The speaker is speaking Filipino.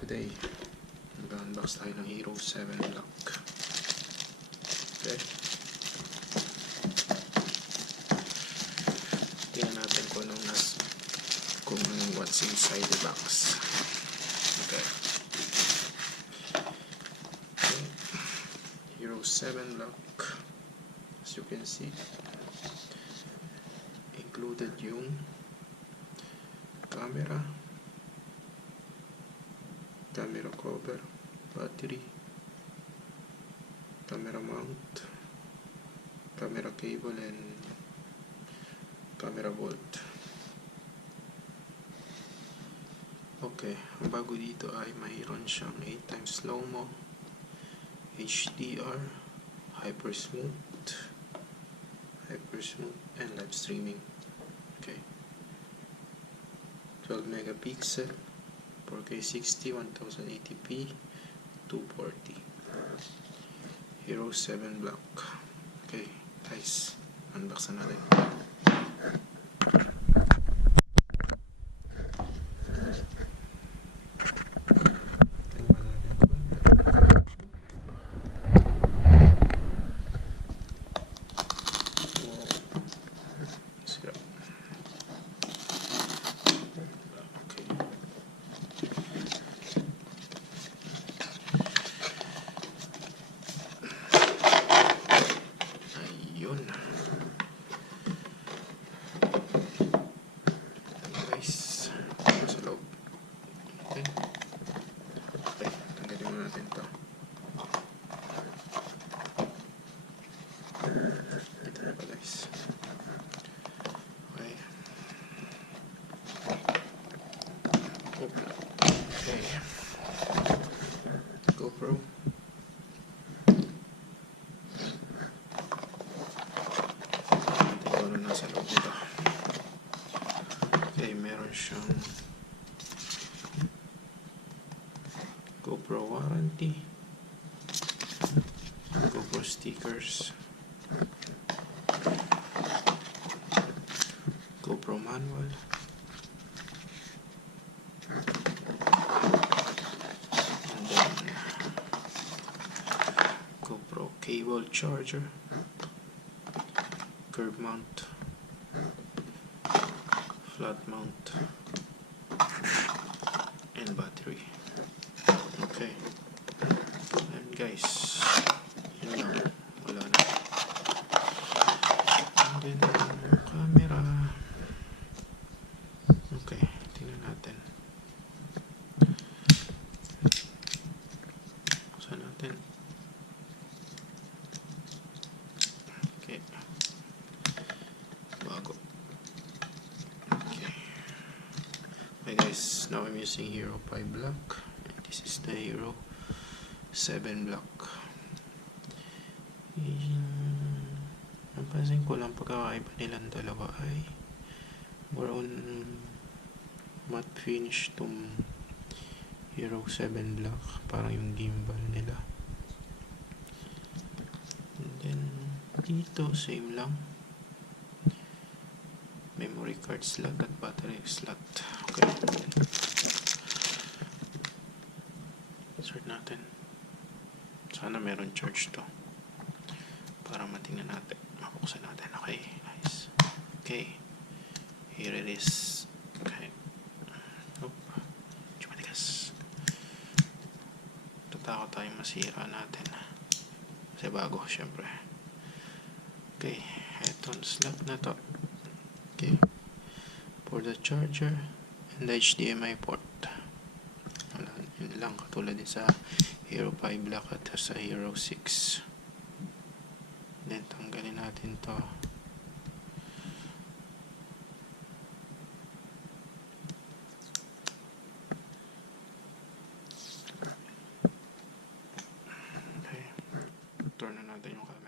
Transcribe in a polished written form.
Today, mag-unbox tayo ng Hero 7 Black. Okay. Tingnan natin kung what's inside the box. Okay. Hero 7 Black. As you can see, included yung camera cover, battery, camera mount, camera cable, and camera bolt. Okay, ang bago dito ay mayroon siyang 8x slow-mo, HDR, hyper smooth, and live streaming. Okay, 12 megapixel, 4K 60, 1080p, 240. Hero 7 Black. Okay, guys, unbox na natin. Ito na ba, guys? Okay. Okay. GoPro. Ito ano nasa loob nito. Okay, meron siyang GoPro warranty, GoPro stickers, GoPro manual, and then GoPro cable charger, curve mount, flat mount, and battery. Okay, and guys, yun lang, wala na. And then camera. Okay, tingnan natin. Buksan natin. Okay, bago. Okay. Okay guys, now I'm using Hero 5 Black. This is the Hero 7 Black. Napansin ko lang pagkakaiba nilang dalawa ay more on matte finish tong Hero 7 Black, parang yung gimbal nila. And then dito same lang, memory card slot at battery slot. Okay, insert natin. Sana meron charge to para matingnan natin, mabuksan natin. Okay, nice. Okay, here it is. Okay, chumaligas. Tatakot tayong masira natin kasi bago, syempre. Okay, etong slot na to. Okay, for the charger and the HDMI port. Yun lang, katulad din sa Hero 5 Black at sa Hero 6. Then tanggalin natin to. Okay, turn na natin yung camera.